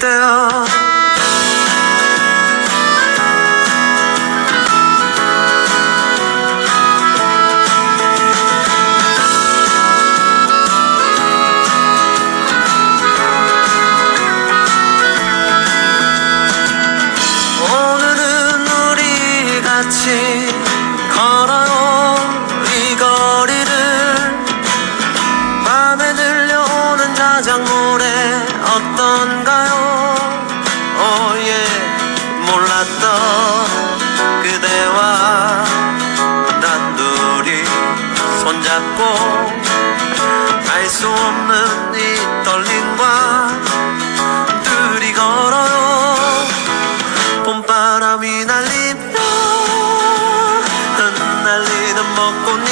그대여 오늘은 우리 같이 걸어요 이 거리를 밤에 들려오는 자장모 손잡고 알 수 없는 이 떨림과 둘이 걸어요 봄바람이 날리며 흩날리는 벚꽃